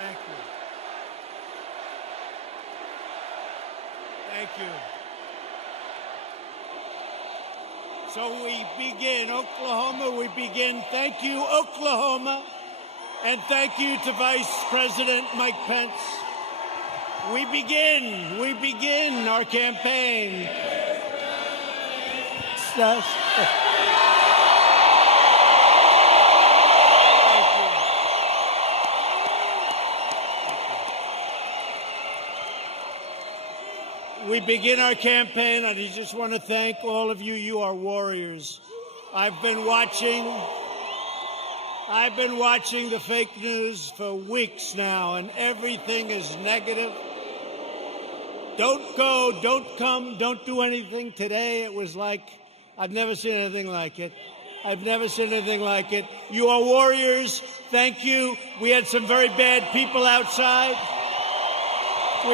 Thank you. Thank you. So we begin Oklahoma. We begin. Thank you, Oklahoma. And thank you to Vice President Mike Pence. We begin our campaign. We begin our campaign, and I just want to thank all of you. You are warriors. I've been watching the fake news for weeks now, and everything is negative. Don't go, don't come, don't do anything. Today it was like, I've never seen anything like it. I've never seen anything like it. You are warriors. Thank you. We had some very bad people outside. They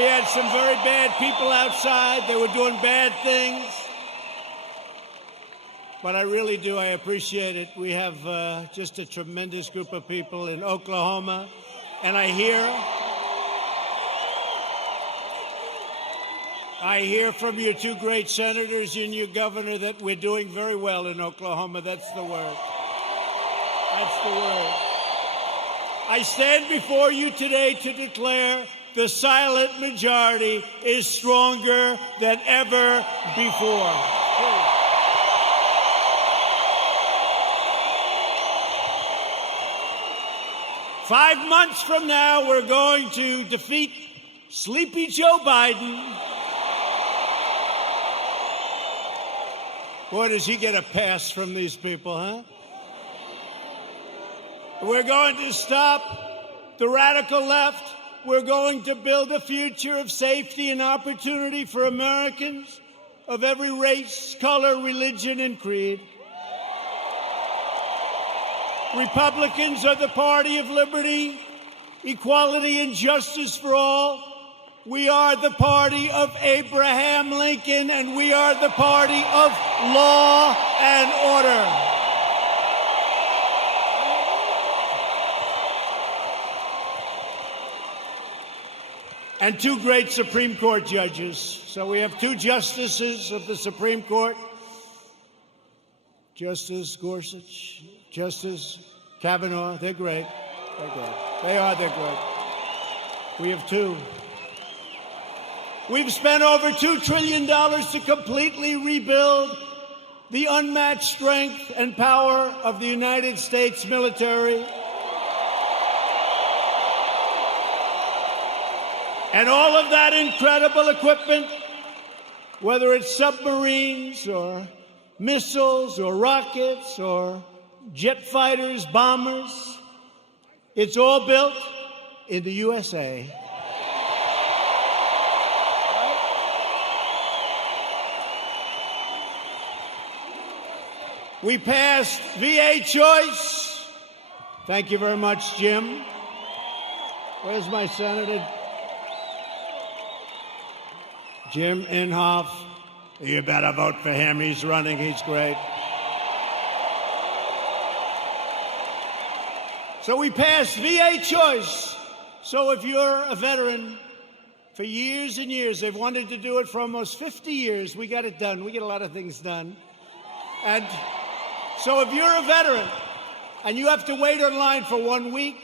were doing bad things. But I really do. I appreciate it. We have just a tremendous group of people in Oklahoma. And I hear from your two great senators and your governor that we're doing very well in Oklahoma. That's the word. I stand before you today to declare the silent majority is stronger than ever before. 5 months from now, we're going to defeat sleepy Joe Biden. Boy, does he get a pass from these people, huh? We're going to stop the radical left. We're going to build a future of safety and opportunity for Americans of every race, color, religion, and creed. Republicans are the party of liberty, equality, and justice for all. We are the party of Abraham Lincoln, and we are the party of law and order. And two great Supreme Court judges. So we have two justices of the Supreme Court, Justice Gorsuch, Justice Kavanaugh. They're great. They're great. We have two. We've spent over $2 trillion to completely rebuild the unmatched strength and power of the United States military. And all of that incredible equipment, whether it's submarines or missiles or rockets or jet fighters, bombers, it's all built in the USA. We passed VA choice. Thank you very much, Jim. Where's my senator? Jim Inhofe. You better vote for him. He's running. He's great. So we passed VA choice. So if you're a veteran, for years and years, they've wanted to do it for almost 50 years. We got it done. We get a lot of things done. And so if you're a veteran and you have to wait in line for 1 week,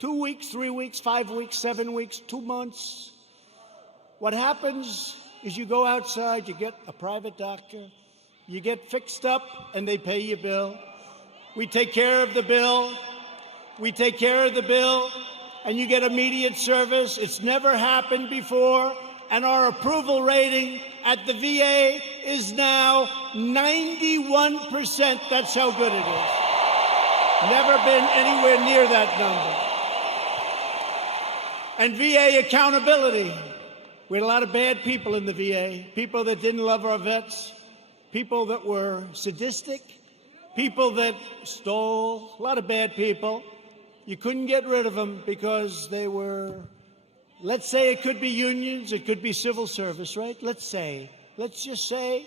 2 weeks, 3 weeks, 5 weeks, 7 weeks, 2 months, what happens is you go outside, you get a private doctor, you get fixed up, and they pay your bill. We take care of the bill. And you get immediate service. It's never happened before. And our approval rating at the VA is now 91%. That's how good it is. Never been anywhere near that number. And VA accountability. We had a lot of bad people in the VA, people that didn't love our vets, people that were sadistic, people that stole, a lot of bad people. You couldn't get rid of them because they were, let's say it could be unions, it could be civil service, right? Let's just say.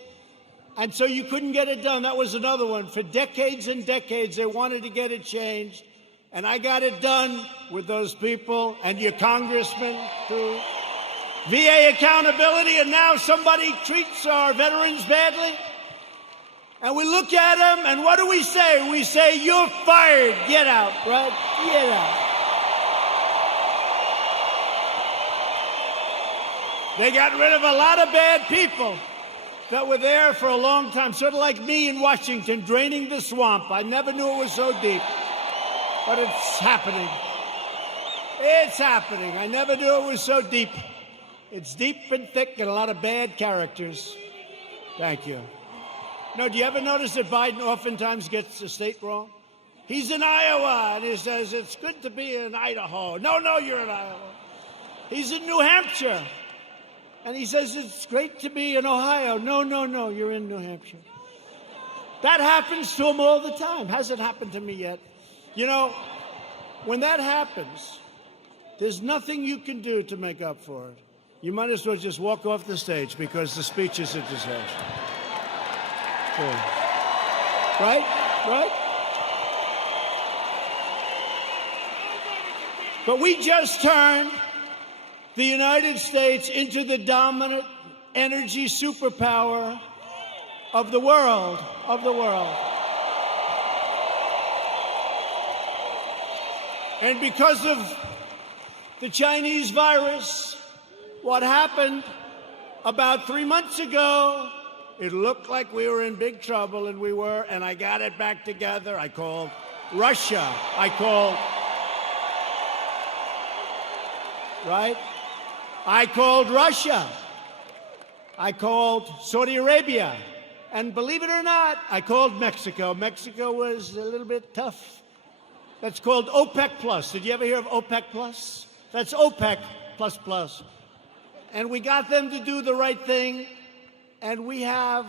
And so you couldn't get it done. That was another one. For decades and decades, they wanted to get it changed. And I got it done with those people and your congressman too. VA accountability, and now somebody treats our veterans badly. And we look at them, and what do we say? We say, you're fired. Get out, right? Get out. They got rid of a lot of bad people that were there for a long time, sort of like me in Washington, draining the swamp. I never knew it was so deep, but it's happening. It's happening. I never knew it was so deep. It's deep and thick and a lot of bad characters. Thank you. No, do you ever notice that Biden oftentimes gets the state wrong? He's in Iowa, and he says, it's good to be in Idaho. No, you're in Iowa. He's in New Hampshire, and he says, it's great to be in Ohio. No, you're in New Hampshire. That happens to him all the time. Hasn't happened to me yet. You know, when that happens, there's nothing you can do to make up for it. You might as well just walk off the stage because the speech is a disaster. Right? But we just turned the United States into the dominant energy superpower of the world. And because of the Chinese virus, what happened about 3 months ago, it looked like we were in big trouble, and we were, and I got it back together. I called Russia. I called Russia. I called Saudi Arabia. And believe it or not, I called Mexico. Mexico was a little bit tough. That's called OPEC Plus. Did you ever hear of OPEC Plus? That's OPEC plus plus. And we got them to do the right thing. And we have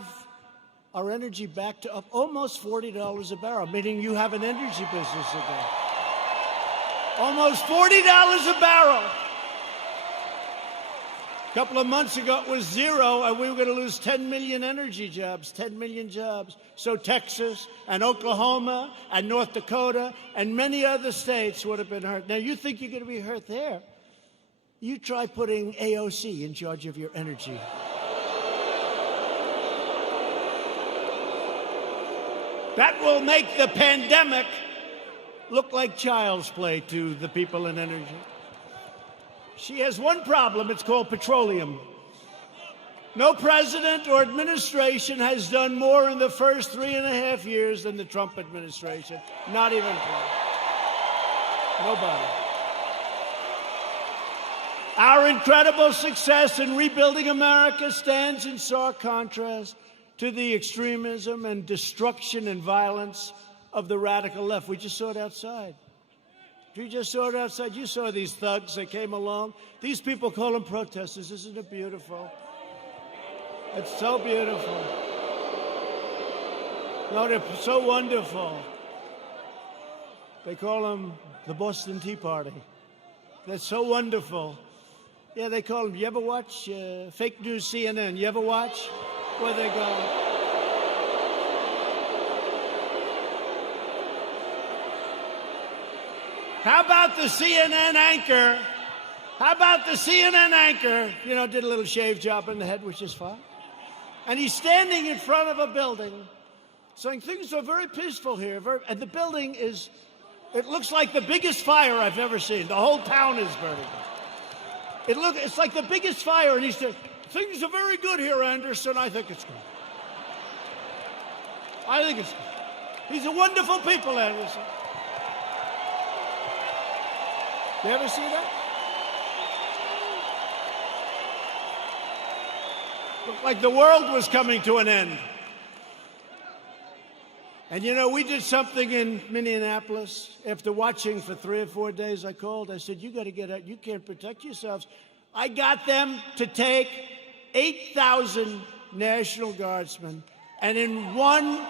our energy back to up almost $40 a barrel, meaning you have an energy business again. Almost $40 a barrel. A couple of months ago, it was zero, and we were going to lose 10 million energy jobs, 10 million jobs. So Texas and Oklahoma and North Dakota and many other states would have been hurt. Now, you think you're going to be hurt there? You try putting AOC in charge of your energy. That will make the pandemic look like child's play to the people in energy. She has one problem. It's called petroleum. No president or administration has done more in the first 3.5 years than the Trump administration. Not even close. Nobody. Our incredible success in rebuilding America stands in stark contrast to the extremism and destruction and violence of the radical left. We just saw it outside. You saw these thugs that came along. These people call them protesters. Isn't it beautiful? It's so beautiful. No, they're so wonderful. They call them the Boston Tea Party. They're so wonderful. Yeah, they call them. You ever watch fake news CNN? You ever watch? Where they go? How about the CNN anchor? You know, did a little shave job in the head, which is fine. And he's standing in front of a building saying things are very peaceful here. And the building is, it looks like the biggest fire I've ever seen. The whole town is burning. It's like the biggest fire. And he said, things are very good here, Anderson. I think it's good. These are wonderful people, Anderson. You ever see that? Looked like the world was coming to an end. And you know, we did something in Minneapolis. After watching for 3 or 4 days, I called. I said, you got to get out. You can't protect yourselves. I got them to take 8,000 National Guardsmen. And in 1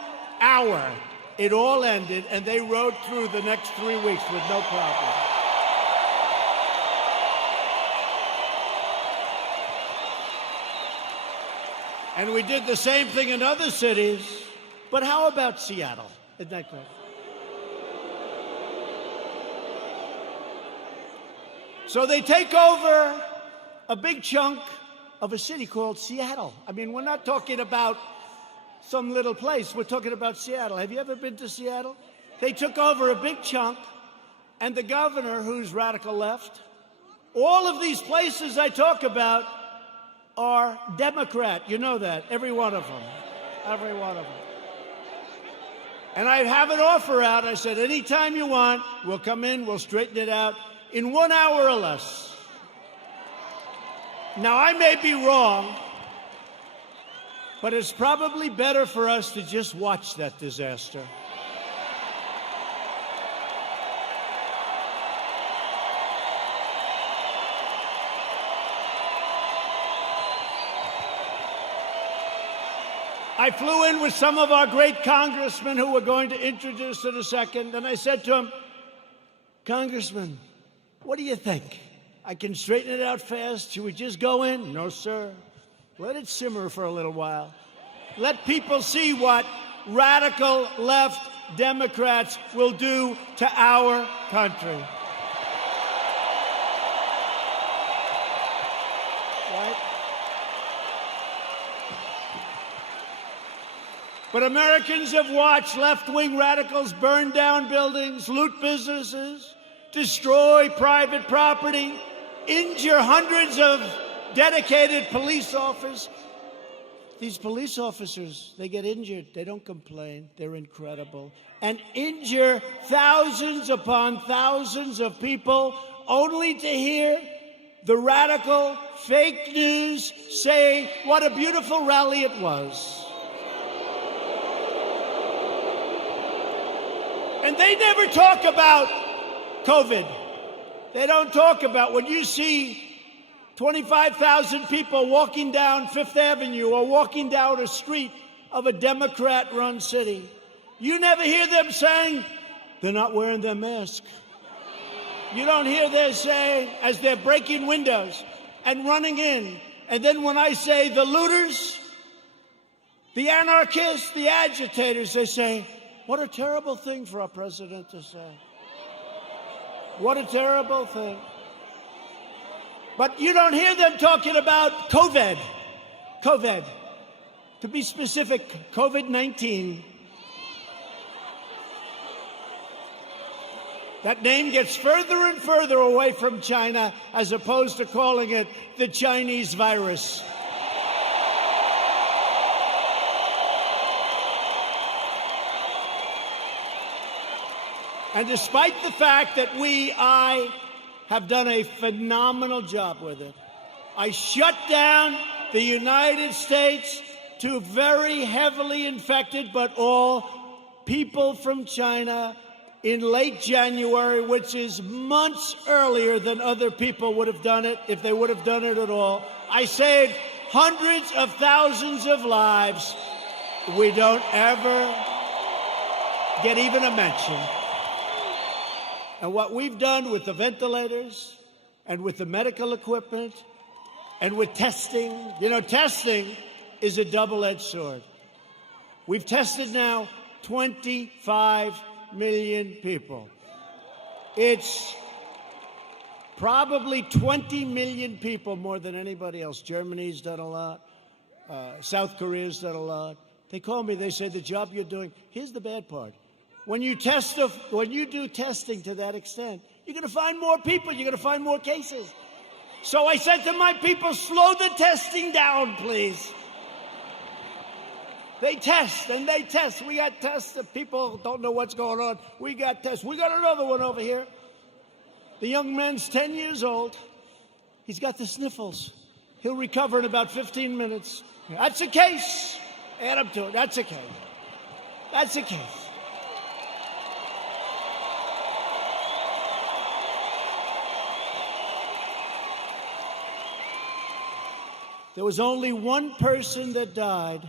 hour, it all ended. And they rode through the next 3 weeks with no problem. And we did the same thing in other cities. But how about Seattle? Isn't that great? So they take over a big chunk of a city called Seattle. I mean, we're not talking about some little place. We're talking about Seattle. Have you ever been to Seattle? They took over a big chunk, and the governor, who's radical left, all of these places I talk about are Democrat. You know that, every one of them. Every one of them. And I have an offer out. I said, anytime you want, we'll come in, we'll straighten it out in 1 hour or less. Now, I may be wrong, but it's probably better for us to just watch that disaster. I flew in with some of our great congressmen who we're going to introduce in a second, and I said to him, Congressman, what do you think? I can straighten it out fast. Should we just go in? No, sir. Let it simmer for a little while. Let people see what radical left Democrats will do to our country. Right? But Americans have watched left-wing radicals burn down buildings, loot businesses, destroy private property, injure hundreds of dedicated police officers. These police officers, they get injured. They don't complain. They're incredible. And injure thousands upon thousands of people only to hear the radical fake news say what a beautiful rally it was. And they never talk about COVID. They don't talk about when you see 25,000 people walking down Fifth Avenue or walking down a street of a Democrat-run city. You never hear them saying, they're not wearing their mask. You don't hear them saying, as they're breaking windows and running in. And then when I say the looters, the anarchists, the agitators, they say, what a terrible thing for our president to say. What a terrible thing. But you don't hear them talking about COVID. COVID. To be specific, COVID-19. That name gets further and further away from China as opposed to calling it the Chinese virus. And despite the fact that I have done a phenomenal job with it, I shut down the United States to very heavily infected, but all people from China in late January, which is months earlier than other people would have done it if they would have done it at all. I saved hundreds of thousands of lives. We don't ever get even a mention. And what we've done with the ventilators and with the medical equipment and with testing, you know, testing is a double-edged sword. We've tested now 25 million people. It's probably 20 million people more than anybody else. Germany's done a lot. South Korea's done a lot. They call me, they say, the job you're doing, here's the bad part. When you do testing to that extent, you're going to find more people. You're going to find more cases. So I said to my people, slow the testing down, please. They test and they test. We got tests if people don't know what's going on. We got tests. We got another one over here. The young man's 10 years old. He's got the sniffles. He'll recover in about 15 minutes. That's a case. Add up to it. That's a case. That's a case. There was only one person that died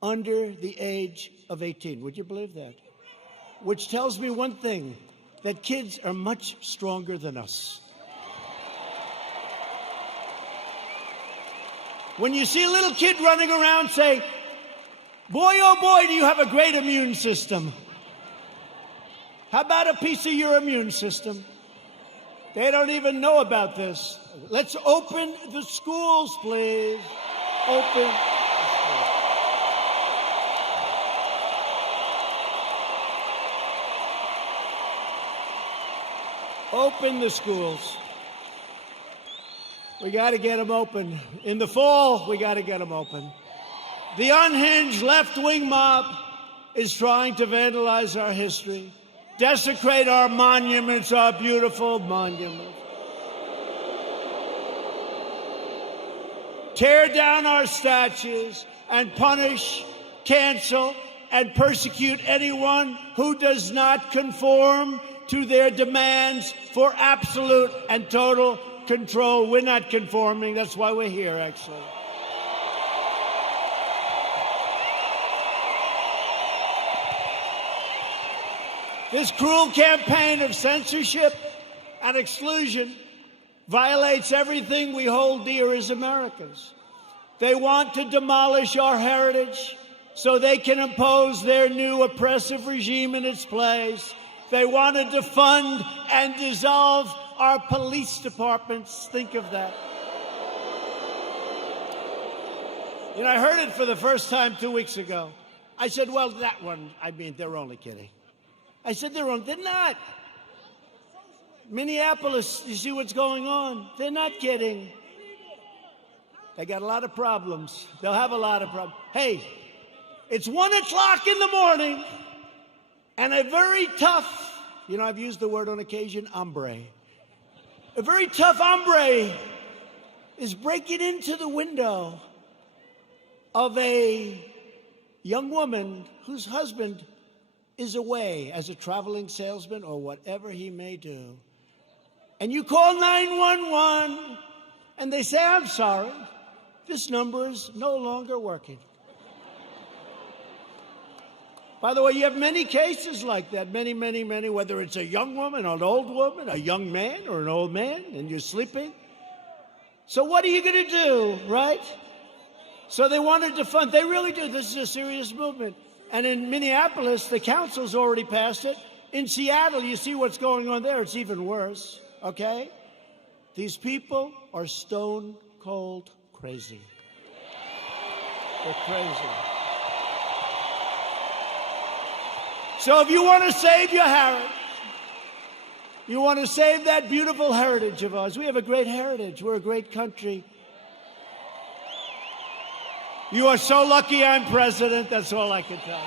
under the age of 18. Would you believe that? Which tells me one thing, that kids are much stronger than us. When you see a little kid running around, say, boy, oh boy, do you have a great immune system. How about a piece of your immune system? They don't even know about this. Let's open the schools, please. Open. Open the schools. We got to get them open. In the fall, we got to get them open. The unhinged left-wing mob is trying to vandalize our history, desecrate our monuments, our beautiful monuments, tear down our statues, and punish, cancel, and persecute anyone who does not conform to their demands for absolute and total control. We're not conforming. That's why we're here, actually. This cruel campaign of censorship and exclusion violates everything we hold dear as Americans. They want to demolish our heritage so they can impose their new oppressive regime in its place. They want to defund and dissolve our police departments. Think of that. You know, I heard it for the first time 2 weeks ago. I said, well, that one, I mean, they're only kidding. I said, they're not. Minneapolis, you see what's going on? They're not kidding. They got a lot of problems. They'll have a lot of problems. Hey, it's 1 o'clock in the morning, and a very tough, you know, I've used the word on occasion, hombre. A very tough hombre is breaking into the window of a young woman whose husband is away as a traveling salesman or whatever he may do. And you call 911, and they say, I'm sorry, this number is no longer working. By the way, you have many cases like that, many, whether it's a young woman, an old woman, a young man, or an old man, and you're sleeping. So what are you going to do, right? So they want to defund. They really do. This is a serious movement. And in Minneapolis, the council's already passed it. In Seattle, you see what's going on there. It's even worse, okay? These people are stone cold crazy. They're crazy. So if you want to save your heritage, you want to save that beautiful heritage of ours. We have a great heritage. We're a great country. You are so lucky I'm president. That's all I can tell you.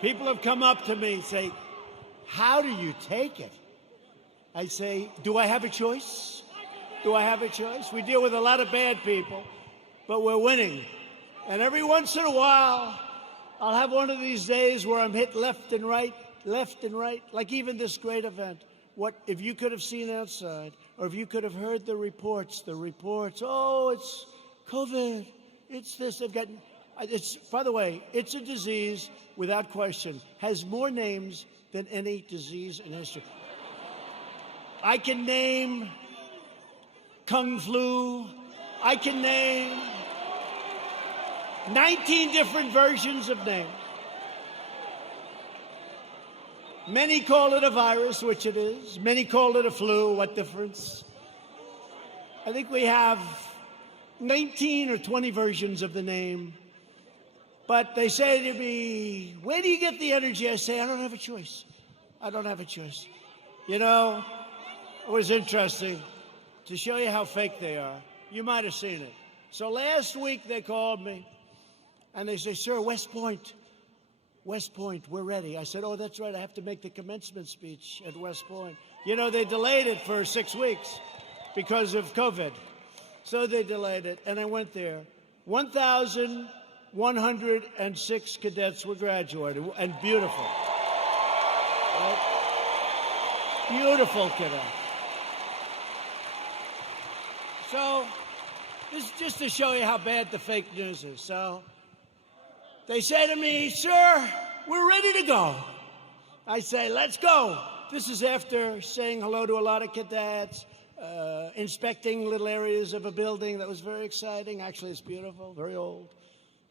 People have come up to me and say, how do you take it? I say, do I have a choice? Do I have a choice? We deal with a lot of bad people, but we're winning. And every once in a while, I'll have one of these days where I'm hit left and right, like even this great event. What if you could have seen outside, or if you could have heard the reports, oh, it's COVID, it's this, they've got... It's, by the way, it's a disease, without question, has more names than any disease in history. I can name Kung Flu. I can name 19 different versions of names. Many call it a virus, which it is. Many call it a flu. What difference? I think we have 19 or 20 versions of the name. But they say to me, where do you get the energy? I say, I don't have a choice. I don't have a choice. You know, it was interesting to show you how fake they are. You might have seen it. So last week they called me and they say, sir, West Point, we're ready. I said, oh, that's right. I have to make the commencement speech at West Point. You know, they delayed it for 6 weeks because of COVID. So they delayed it. And I went there. 1,106 cadets were graduated, and beautiful. Right? Beautiful cadets. So this is just to show you how bad the fake news is. So they say to me, sir, we're ready to go. I say, let's go. This is after saying hello to a lot of cadets, inspecting little areas of a building that was very exciting. Actually, it's beautiful, very old.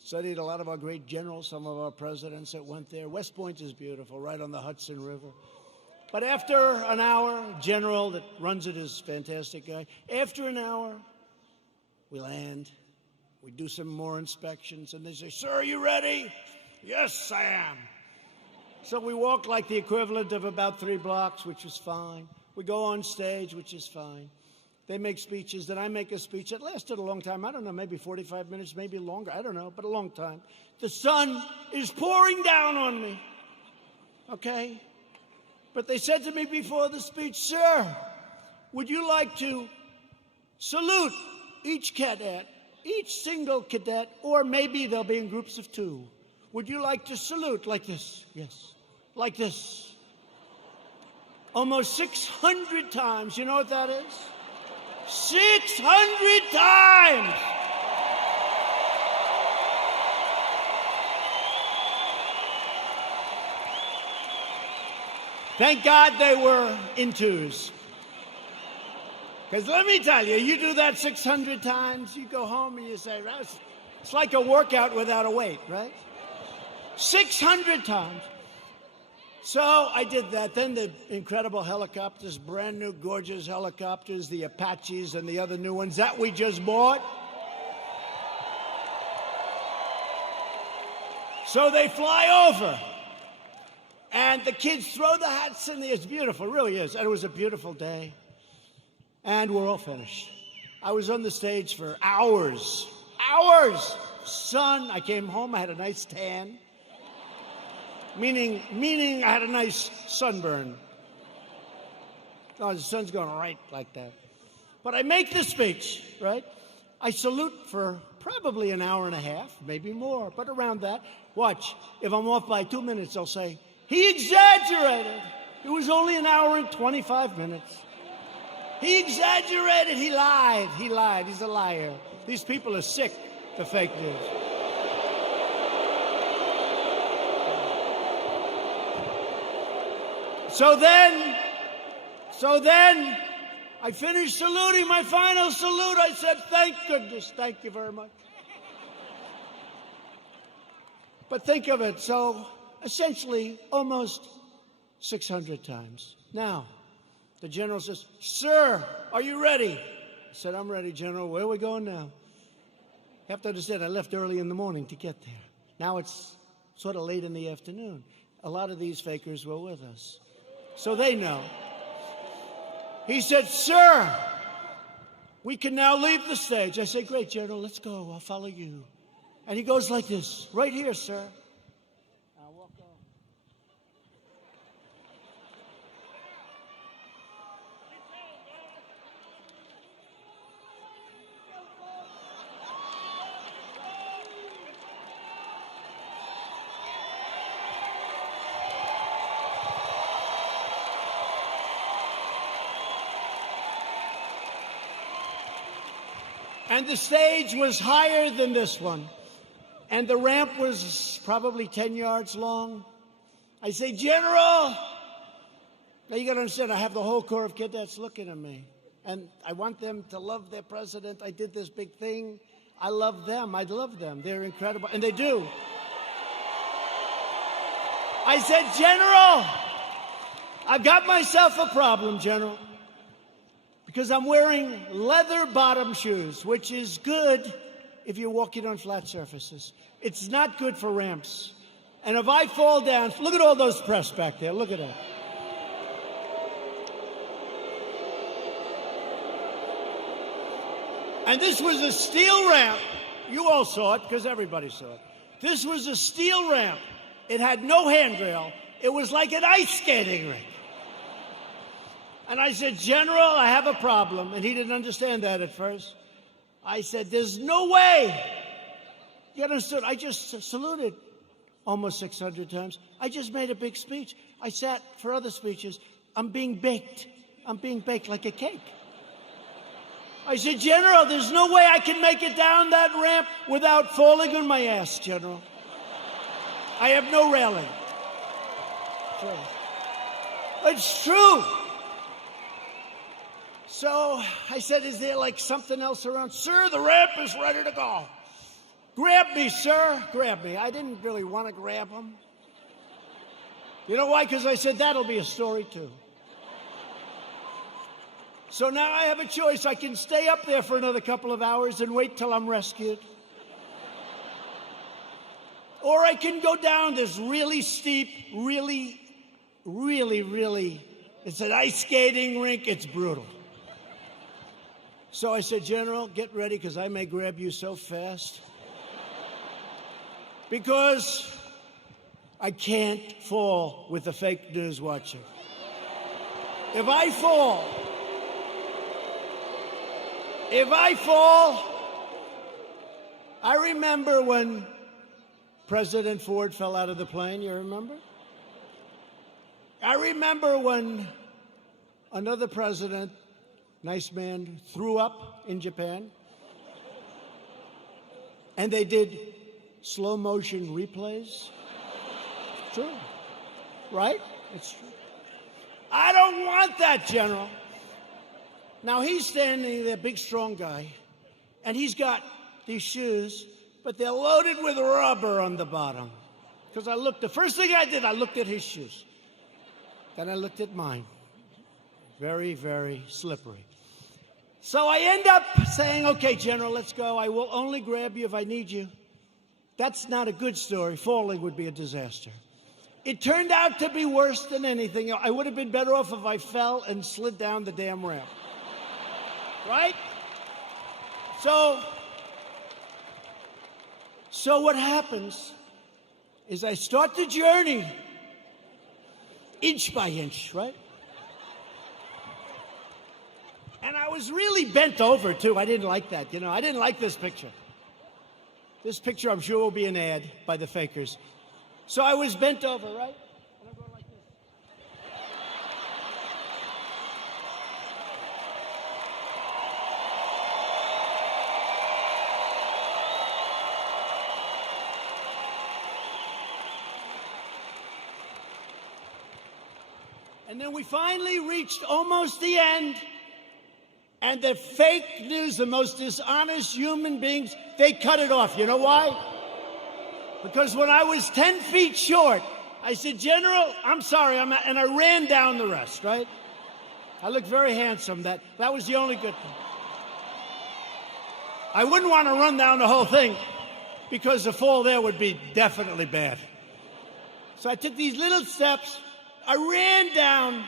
Studied a lot of our great generals, some of our presidents that went there. West Point is beautiful, right on the Hudson River. But after an hour, general that runs it is a fantastic guy. After an hour, we land. We do some more inspections, and they say, sir, are you ready? Yes, I am. So we walk like the equivalent of about 3 blocks, which is fine. We go on stage, which is fine. They make speeches, then I make a speech that lasted a long time. I don't know, maybe 45 minutes, maybe longer. I don't know, but a long time. The sun is pouring down on me, okay? But they said to me before the speech, sir, would you like to salute each cadet, each single cadet, or maybe they'll be in groups of 2. Would you like to salute like this? Yes. Like this. Almost 600 times. You know what that is? 600 times! Thank God they were in 2s. Because let me tell you, you do that 600 times, you go home and you say, it's like a workout without a weight, right? 600 times. So I did that. Then the incredible helicopters, brand new, gorgeous helicopters, the Apaches and the other new ones that we just bought. So they fly over. And the kids throw the hats in the air. It's beautiful, it really is. And it was a beautiful day. And we're all finished. I was on the stage for hours. Hours! Sun, I came home, I had a nice tan. Meaning I had a nice sunburn. Oh, the sun's going right like that. But I make the speech, right? I salute for probably an hour and a half, maybe more, but around that. Watch, if I'm off by 2 minutes, I'll say, he exaggerated. It was only an hour and 25 minutes. He exaggerated, he lied, he's a liar. These people are sick, the fake news. So then, I finished saluting, my final salute. I said, thank goodness, thank you very much. But think of it, so essentially almost 600 times. Now, the general says, sir, are you ready? I said, I'm ready, General. Where are we going now? You have to understand, I left early in the morning to get there. Now it's sort of late in the afternoon. A lot of these fakers were with us. So they know. He said, sir, we can now leave the stage. I said, great, General, let's go. I'll follow you. And he goes like this, right here, sir. I'll walk on. And the stage was higher than this one. And the ramp was probably 10 yards long. I say, General, now you got to understand, I have the whole Corps of Cadets looking at me. And I want them to love their president. I did this big thing. I love them. I love them. They're incredible. And they do. I said, General, I've got myself a problem, General. Because I'm wearing leather bottom shoes, which is good if you're walking on flat surfaces. It's not good for ramps. And if I fall down, look at all those press back there. Look at that. And this was a steel ramp. You all saw it because everybody saw it. This was a steel ramp. It had no handrail. It was like an ice skating rink. And I said, General, I have a problem. And he didn't understand that at first. I said, there's no way. You understood? I just saluted almost 600 times. I just made a big speech. I sat for other speeches. I'm being baked. I'm being baked like a cake. I said, General, there's no way I can make it down that ramp without falling on my ass, General. I have no railing. It's true. So I said, is there like something else around? Sir, the ramp is ready to go. Grab me, sir. Grab me. I didn't really want to grab him. You know why? Because I said, that'll be a story too. So now I have a choice. I can stay up there for another couple of hours and wait till I'm rescued. Or I can go down this really steep, really, it's an ice skating rink. It's brutal. So I said, General, get ready, because I may grab you so fast. Because I can't fall with the fake news watching. If I fall, I remember when President Ford fell out of the plane, you remember? I remember when another president, nice man, threw up in Japan, and they did slow motion replays. It's true, right? It's true. I don't want that, General. Now he's standing there, big, strong guy, and he's got these shoes, but they're loaded with rubber on the bottom. Because the first thing I did, I looked at his shoes. Then I looked at mine. Very, very slippery. So I end up saying, okay, General, let's go. I will only grab you if I need you. That's not a good story. Falling would be a disaster. It turned out to be worse than anything. I would have been better off if I fell and slid down the damn ramp. Right? So what happens is I start the journey inch by inch, right? And I was really bent over, too. I didn't like that, I didn't like this picture. This picture, I'm sure, will be an ad by the fakers. So I was bent over, right? And I'm going like this. And then we finally reached almost the end. And the fake news, the most dishonest human beings, they cut it off. You know why? Because when I was 10 feet short, I said, General, I'm sorry, and I ran down the rest, right? I looked very handsome. That was the only good thing. I wouldn't want to run down the whole thing, because the fall there would be definitely bad. So I took these little steps. I ran down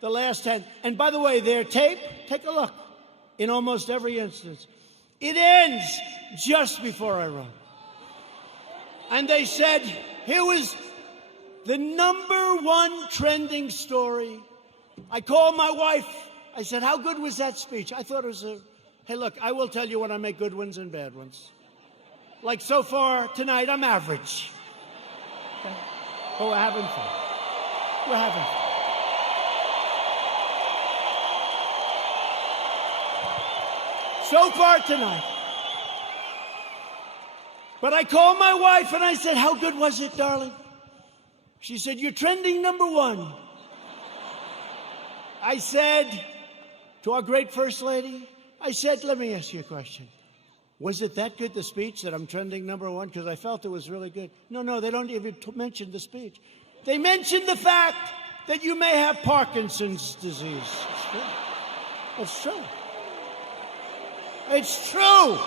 the last 10. And by the way, their tape, take a look. In almost every instance, it ends just before I run. And they said, here was the #1 trending story. I called my wife. I said, how good was that speech? I thought it was hey, look, I will tell you when I make good ones and bad ones. Like so far tonight, I'm average. Okay? But we're having fun. We're having fun. So far tonight. But I called my wife and I said, how good was it, darling? She said, you're trending #1. I said to our great First Lady, I said, let me ask you a question. Was it that good, the speech, that I'm trending #1? Because I felt it was really good. No, they don't even mention the speech. They mentioned the fact that you may have Parkinson's disease. It's true. It's true. It's true.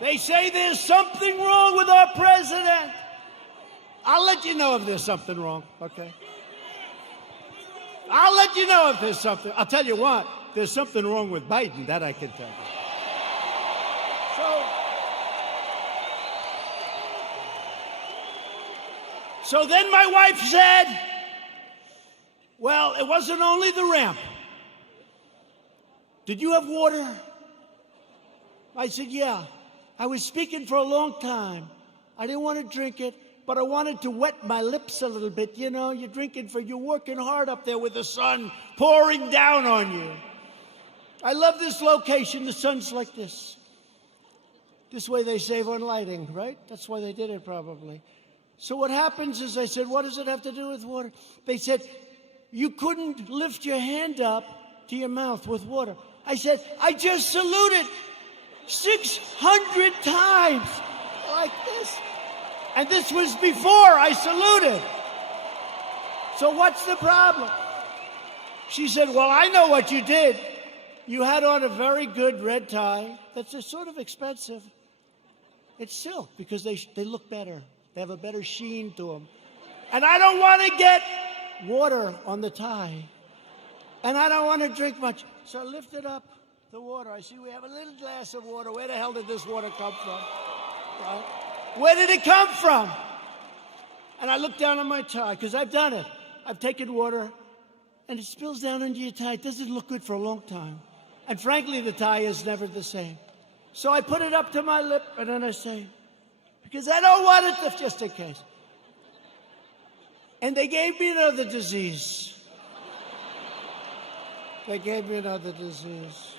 They say there's something wrong with our president. I'll let you know if there's something wrong, okay? I'll let you know if there's something. I'll tell you what, there's something wrong with Biden, that I can tell you. So then my wife said, well, it wasn't only the ramp. Did you have water? I said, yeah. I was speaking for a long time. I didn't want to drink it, but I wanted to wet my lips a little bit. You know, you're working hard up there with the sun pouring down on you. I love this location. The sun's like this. This way they save on lighting, right? That's why they did it probably. So what happens is I said, what does it have to do with water? They said, you couldn't lift your hand up to your mouth with water. I said, I just saluted 600 times like this. And this was before I saluted. So what's the problem? She said, well, I know what you did. You had on a very good red tie that's sort of expensive. It's silk because they look better. They have a better sheen to them. And I don't want to get water on the tie. And I don't want to drink much. So I lifted up the water. I see we have a little glass of water. Where the hell did this water come from? Right? Where did it come from? And I look down on my tie, because I've done it. I've taken water, and it spills down into your tie. It doesn't look good for a long time. And frankly, the tie is never the same. So I put it up to my lip, and then I say, because I don't want it to, just in case. And they gave me another disease. They gave me another disease.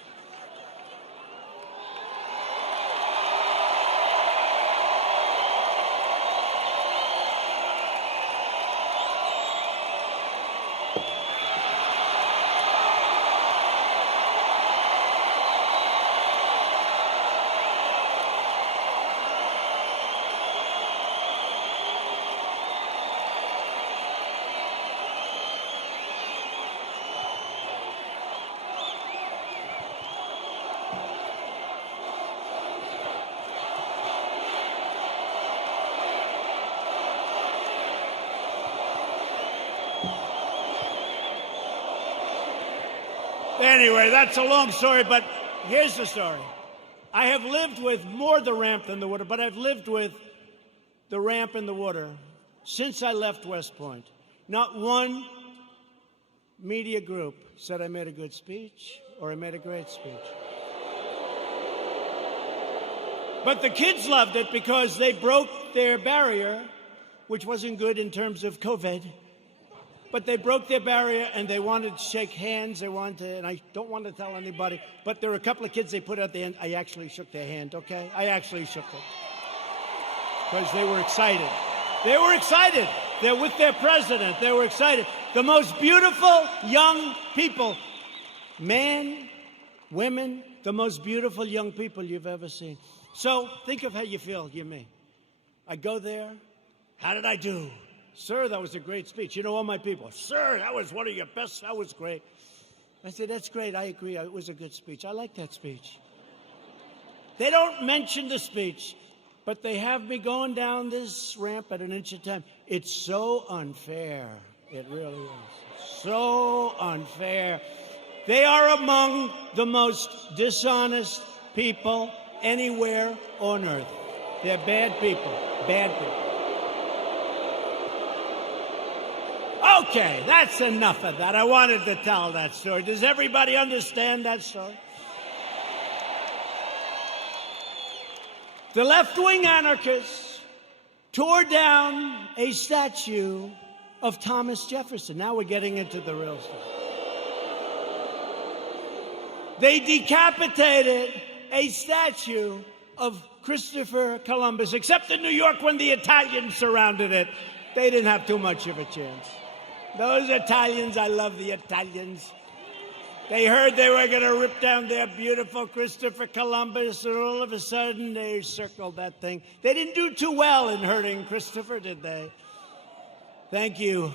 Anyway, that's a long story, but here's the story. I have lived with more the ramp than the water, but I've lived with the ramp and the water since I left West Point. Not one media group said I made a good speech or I made a great speech. But the kids loved it because they broke their barrier, which wasn't good in terms of COVID. But they broke their barrier, and they wanted to shake hands. They wanted to, and I don't want to tell anybody, but there were a couple of kids they put at the end. I actually shook their hand, okay? I actually shook it. Because they were excited. They were excited. They're with their president. They were excited. The most beautiful young people, men, women, the most beautiful young people you've ever seen. So think of how you feel, you me. I go there. How did I do? Sir, that was a great speech. You know, all my people, sir, that was one of your best. That was great. I said, that's great. I agree. It was a good speech. I like that speech. They don't mention the speech, but they have me going down this ramp at an inch at a time. It's so unfair. It really is. So unfair. They are among the most dishonest people anywhere on earth. They're bad people. Bad people. Okay, that's enough of that. I wanted to tell that story. Does everybody understand that story? The left-wing anarchists tore down a statue of Thomas Jefferson. Now we're getting into the real stuff. They decapitated a statue of Christopher Columbus, except in New York when the Italians surrounded it. They didn't have too much of a chance. Those Italians, I love the Italians. They heard they were going to rip down their beautiful Christopher Columbus, and all of a sudden they circled that thing. They didn't do too well in hurting Christopher, did they? Thank you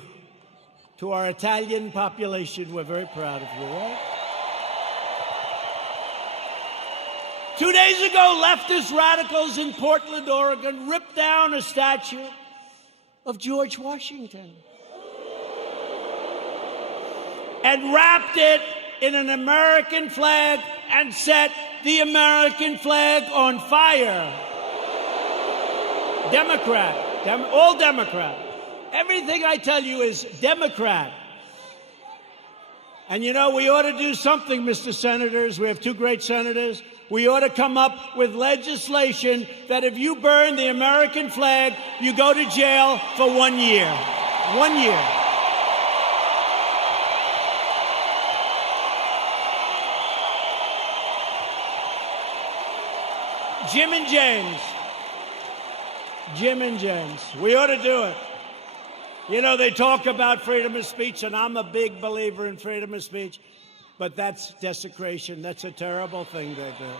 to our Italian population. We're very proud of you, right? 2 days ago, leftist radicals in Portland, Oregon, ripped down a statue of George Washington and wrapped it in an American flag and set the American flag on fire. Democrat, all Democrat. Everything I tell you is Democrat. And you know, we ought to do something, Mr. Senators. We have two great senators. We ought to come up with legislation that if you burn the American flag, you go to jail for 1 year. 1 year. Jim and James. Jim and James. We ought to do it. You know, they talk about freedom of speech, and I'm a big believer in freedom of speech, but that's desecration. That's a terrible thing they do.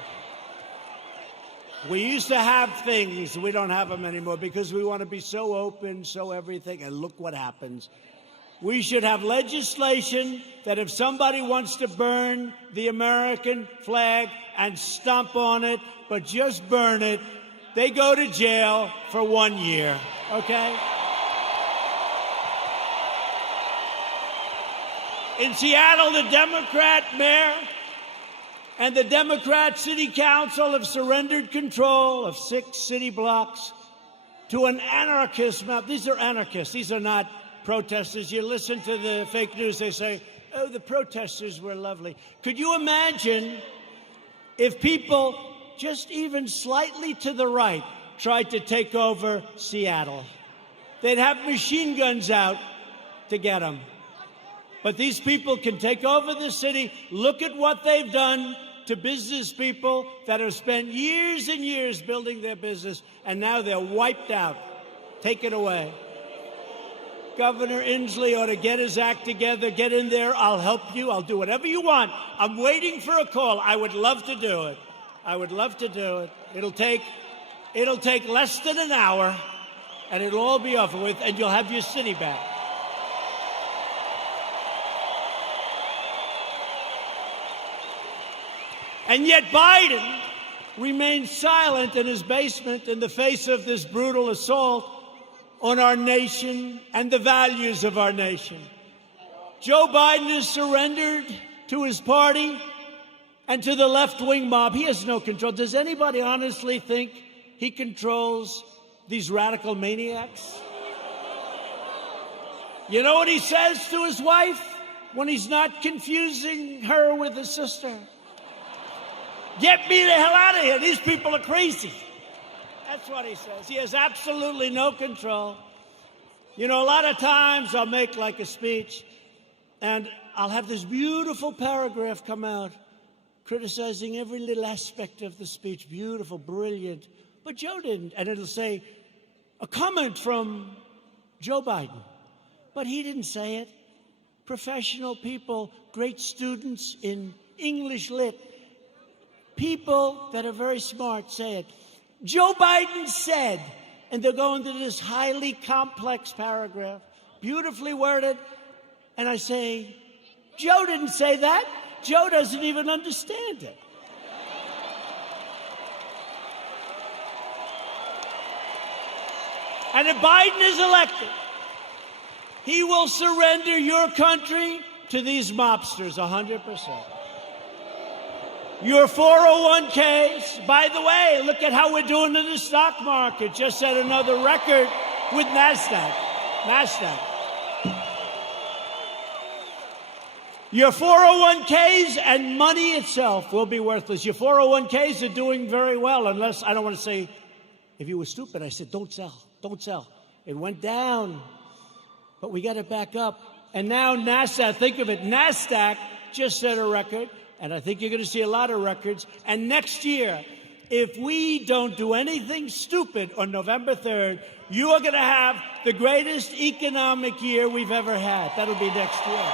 We used to have things. We don't have them anymore because we want to be so open, so everything, and look what happens. We should have legislation that if somebody wants to burn the American flag and stomp on it, but just burn it, they go to jail for 1 year, okay? In Seattle, the Democrat mayor and the Democrat city council have surrendered control of 6 city blocks to an anarchist mob. These are anarchists. These are not protesters. You listen to the fake news, they say, oh, the protesters were lovely. Could you imagine if people just even slightly to the right tried to take over Seattle? They'd have machine guns out to get them. But these people can take over the city. Look at what they've done to business people that have spent years and years building their business, and now they're wiped out. Take it away. Governor Inslee ought to get his act together. Get in there. I'll help you. I'll do whatever you want. I'm waiting for a call. I would love to do it. I would love to do it. It'll take less than an hour, and it'll all be over with, and you'll have your city back. And yet Biden remains silent in his basement in the face of this brutal assault on our nation and the values of our nation. Joe Biden has surrendered to his party and to the left-wing mob. He has no control. Does anybody honestly think he controls these radical maniacs? You know what he says to his wife when he's not confusing her with his sister? Get me the hell out of here. These people are crazy. That's what he says. He has absolutely no control. You know, a lot of times I'll make like a speech, and I'll have this beautiful paragraph come out criticizing every little aspect of the speech. Beautiful, brilliant. But Joe didn't. And it'll say, a comment from Joe Biden. But he didn't say it. Professional people, great students in English lit, people that are very smart say it. Joe Biden said, and they'll go into this highly complex paragraph, beautifully worded, and I say, Joe didn't say that. Joe doesn't even understand it. And if Biden is elected, he will surrender your country to these mobsters 100%. Your 401ks, by the way, look at how we're doing in the stock market. Just set another record with NASDAQ. Your 401ks and money itself will be worthless. Your 401ks are doing very well, unless, I don't want to say, if you were stupid, I said, don't sell, don't sell. It went down, but we got it back up. And now NASDAQ, think of it, NASDAQ just set a record. And I think you're going to see a lot of records. And next year, if we don't do anything stupid on November 3rd, you are going to have the greatest economic year we've ever had. That'll be next year.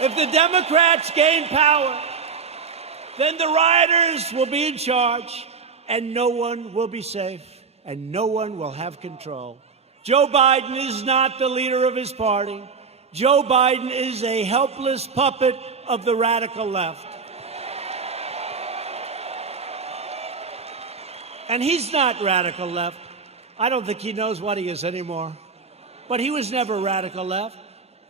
If the Democrats gain power, then the rioters will be in charge, and no one will be safe, and no one will have control. Joe Biden is not the leader of his party. Joe Biden is a helpless puppet of the radical left. And he's not radical left. I don't think he knows what he is anymore. But he was never radical left.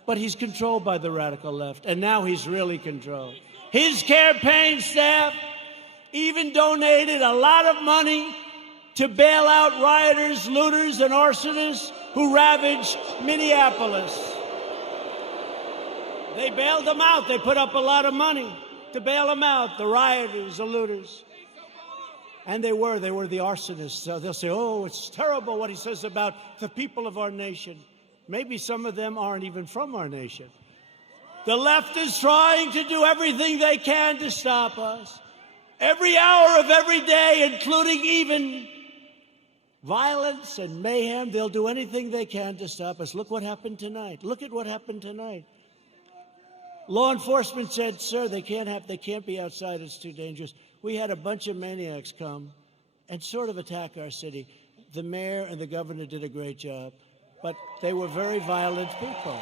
But he's controlled by the radical left. And now he's really controlled. His campaign staff even donated a lot of money to bail out rioters, looters, and arsonists who ravaged Minneapolis. They bailed them out. They put up a lot of money to bail them out, the rioters, the looters. And they were the arsonists. So they'll say, oh, it's terrible what he says about the people of our nation. Maybe some of them aren't even from our nation. The left is trying to do everything they can to stop us. Every hour of every day, including even violence and mayhem, they'll do anything they can to stop us. Look what happened tonight. Look at what happened tonight. Law enforcement said, sir, they can't be outside. It's too dangerous. We had a bunch of maniacs come and sort of attack our city. The mayor and the governor did a great job, but they were very violent people.